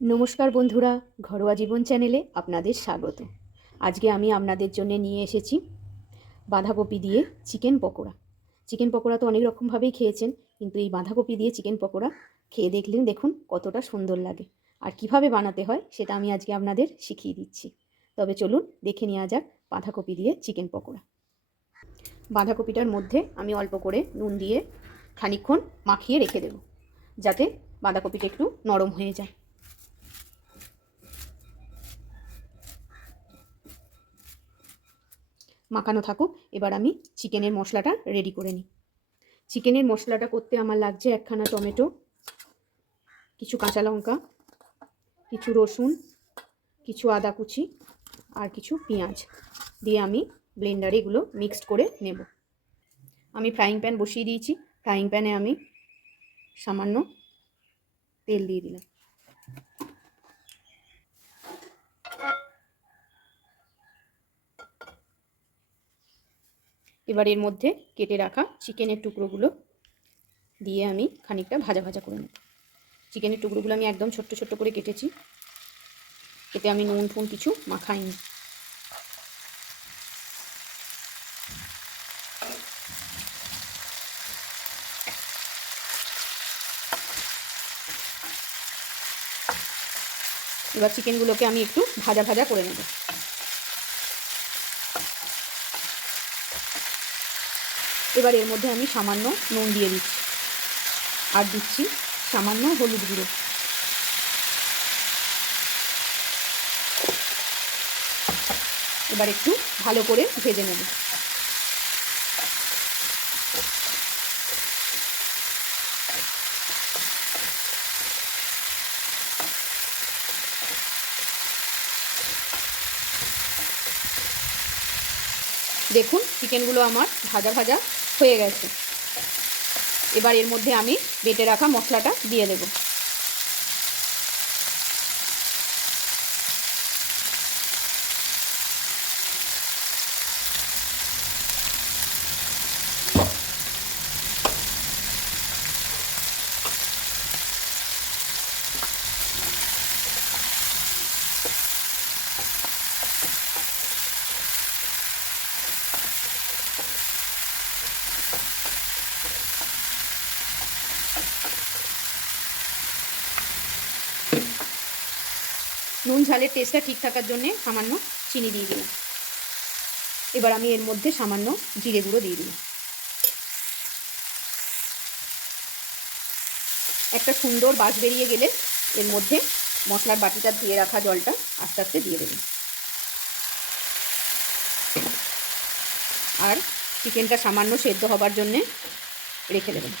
নমস্কার বন্ধুরা, ঘরোয়া জীবন চ্যানেলে আপনাদের স্বাগত। আজকে আমি আপনাদের জন্য নিয়ে এসেছি বাঁধাকপি দিয়ে চিকেন পকোড়া। চিকেন পকোড়া তো অনেক রকমভাবেই খেয়েছেন, কিন্তু এই বাঁধাকপি দিয়ে চিকেন পকোড়া খেয়ে দেখলেন, দেখুন কতটা সুন্দর লাগে। আর কিভাবে বানাতে হয় সেটা আমি আজকে আপনাদের শিখিয়ে দিচ্ছি। তবে চলুন দেখে নেওয়া যাক বাঁধাকপি দিয়ে চিকেন পকোড়া। বাঁধাকপিটার মধ্যে আমি অল্প করে নুন দিয়ে খানিকক্ষণ মাখিয়ে রেখে দেব, যাতে বাঁধাকপিটা একটু নরম হয়ে যায়। মাখানো থাকুক, এবার আমি চিকেনের মশলাটা রেডি করে নিই। চিকেনের মশলাটা করতে আমার লাগছে একখানা টমেটো, কিছু কাঁচা লঙ্কা, কিছু রসুন, কিছু আদা কুচি আর কিছু পেঁয়াজ দিয়ে আমি ব্লেন্ডারে এগুলো মিক্সড করে নেব। আমি ফ্রাইং প্যান বসিয়ে দিয়েছি। ফ্রাইং প্যানে আমি সামান্য তেল দিয়ে দিলাম। এবার এর মধ্যে কেটে রাখা চিকেনের টুকরোগুলো দিয়ে আমি খানিকটা ভাজা ভাজা করে নেব। চিকেনের টুকরোগুলো আমি একদম ছোট্ট ছোট্ট করে কেটেছি, এতে আমি নুন ফুন কিছু মাখাইনি। এবার চিকেনগুলোকে আমি একটু ভাজা ভাজা করে নেব। এবার এর মধ্যে আমি সামান্য নুন দিয়ে দিচ্ছি আর দিচ্ছি সামান্য হলুদ গুঁড়ো। এবার একটু ভালো করে ভেজে নেব। দেখুন চিকেনগুলো আমার ভাজা ভাজা হয়ে গেছে। এবার এর মধ্যে আমি বেটে রাখা মশলাটা দিয়ে দেব। নুন ঝালের টেস্টটা ঠিক থাকার জন্যে সামান্য চিনি দিয়ে দিলাম। এবার আমি এর মধ্যে সামান্য জিরে গুঁড়ো দিয়ে দিলাম। একটা সুন্দর বাস বেরিয়ে গেলে এর মধ্যে মশলার বাটিটা ধুয়ে রাখা জলটা আস্তে আস্তে দিয়ে দেবেন। আর চিকেনটা সামান্য সেদ্ধ হবার জন্যে রেখে দেবেন।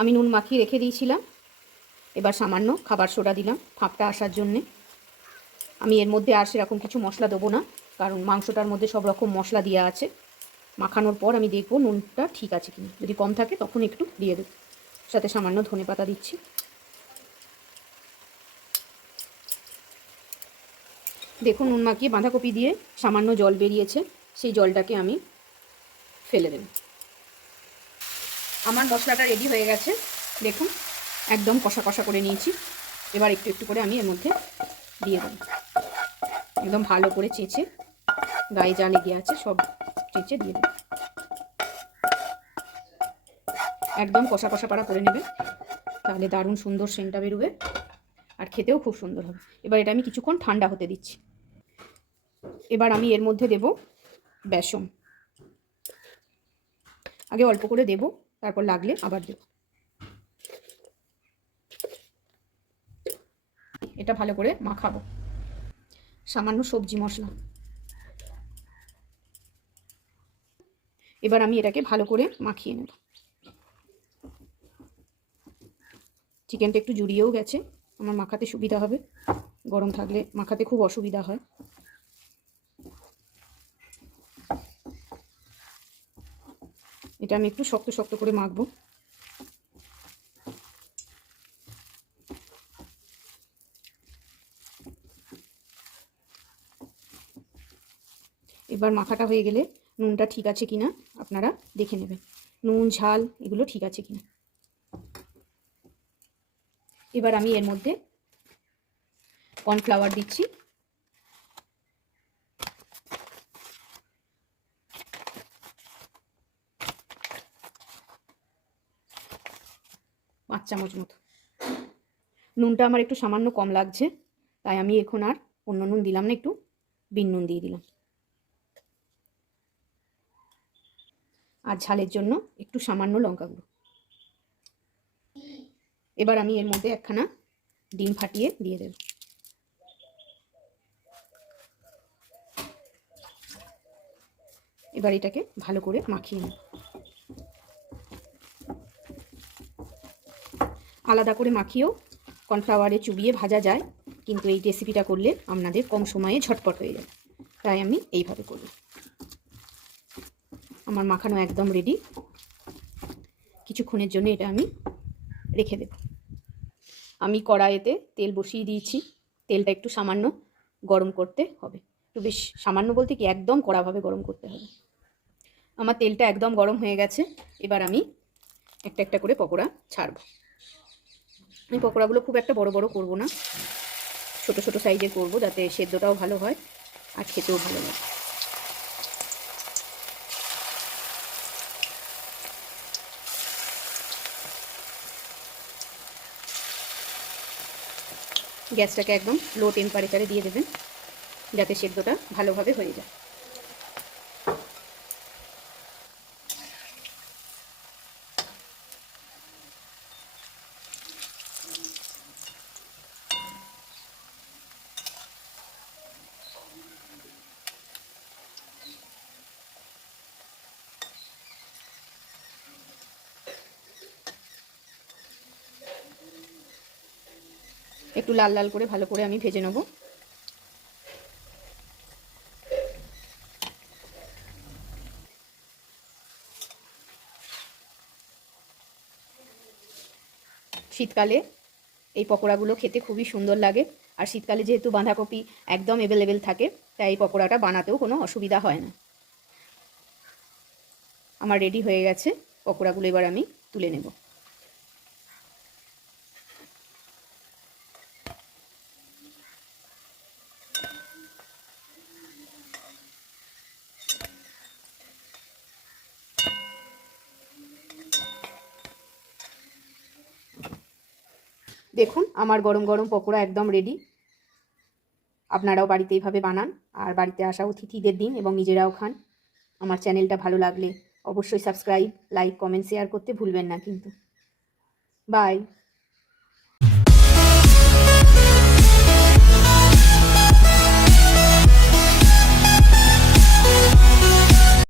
আমি নুন মাখিয়ে রেখে দিয়েছিলাম। এবার সামান্য খাবার সোডা দিলাম ফাঁপটা আসার জন্যে। আমি এর মধ্যে আর সেরকম কিছু মশলা দেবো না, কারণ মাংসটার মধ্যে সব রকম মশলা দেওয়া আছে। মাখানোর পর আমি দেখব নুনটা ঠিক আছে কিনা, যদি কম থাকে তখন একটু দিয়ে দেব। সাথে সামান্য ধনেপাতা দিচ্ছি। দেখুন নুন মাখিয়ে বাঁধাকপি দিয়ে সামান্য জল বেরিয়েছে, সেই জলটাকে আমি ফেলে দেব। আমার মশলাটা রেডি হয়ে গেছে। দেখুন একদম কষা কষা করে নিয়েছি। এবার একটু একটু করে আমি এর মধ্যে দিয়ে দেব। একদম ভালো করে চেঁচে গায়ে যা লেগে আছে সব চেঁচে দিয়ে দেব। একদম কষা কষা পাড়া করে নেবে, তাহলে দারুণ সুন্দর সেন্টটা বেরোবে আর খেতেও খুব সুন্দর হবে। এবার এটা আমি কিছুক্ষণ ঠান্ডা হতে দিচ্ছি। এবার আমি এর মধ্যে দেব বেসন। আগে অল্প করে দেব, তারপর লাগলে আবার দেব। এটা ভালো করে মাখাবো। সামান্য সবজি মশলা। এবার আমি এটাকে ভালো করে মাখিয়ে নেব। চিকেনটা একটু জুড়িয়েও গেছে, আমার মাখাতে সুবিধা হবে। গরম থাকলে মাখাতে খুব অসুবিধা হয়। এটা আমি একটু শক্ত শক্ত করে মাখবো। এবার মাখাটা হয়ে গেলে নুনটা ঠিক আছে কিনা আপনারা দেখে নেবেন। নুন ঝাল এগুলো ঠিক আছে কিনা। এবার আমি এর মধ্যে কর্নফ্লাওয়ার দিচ্ছি। পাঁচ চামচ মতো। নুনটা আমার একটু সামান্য কম লাগছে, তাই আমি এখন আর অন্য নুন দিলাম না, একটু বিন নুন দিয়ে দিলাম। আর ঝালের জন্য একটু সামান্য লঙ্কা গুঁড়ো। এবার আমি এর মধ্যে একখানা ডিম ফাটিয়ে দিয়ে দেব। এবার এটাকে ভালো করে মাখিয়ে নেব। আলাদা করে মাখিয়েও কর্নফ্লাওয়ারে চুবিয়ে ভাজা যায়, কিন্তু এই রেসিপিটা করলে আপনাদের কম সময়ে ঝটপট হয়ে যাবে, তাই আমি এইভাবে করব। আমার মাখানো একদম রেডি। কিছুক্ষণের জন্য এটা আমি রেখে দেব। আমি কড়াইতে তেল বসিয়ে দিয়েছি। তেলটা একটু সামান্য গরম করতে হবে, একটু বেশ সামান্য বলতে কি একদম কড়াভাবে গরম করতে হবে। আমার তেলটা একদম গরম হয়ে গেছে। এবার আমি একটা একটা করে পকোড়া ছাড়ব। আমি পকোড়াগুলো খুব একটা বড় বড় করব না, ছোট ছোট সাইজের করব, যাতে সেদ্ধটাও ভালো হয় আর খেতেও ভালো লাগে। গ্যাসটাকে একদম লো টেম্পারেচারে দিয়ে দেবেন, যাতে সেদ্ধটা ভালোভাবে হয়ে যায়। একটু লাল লাল করে ভালো করে আমি ভেজে নেব। শীতকালে এই পকোড়াগুলো খেতে খুবই সুন্দর লাগে, আর শীতকালে যেহেতু বাঁধাকপি একদম অ্যাভেলেবেল থাকে, তাই এই পকোড়াটা বানাতেও কোনো অসুবিধা হয় না। আমার রেডি হয়ে গেছে পকোড়াগুলো, এবার আমি তুলে নেব। দেখুন আমার গরম গরম পকোড়া একদম রেডি। আপনারাও বাড়িতে এইভাবে বানান, আর বাড়িতে আসা অতিথিদের দিন এবং নিজেরাও খান। আমার চ্যানেলটা ভালো লাগলে অবশ্যই সাবস্ক্রাইব, লাইক, কমেন্ট, শেয়ার করতে ভুলবেন না কিন্তু। বাই।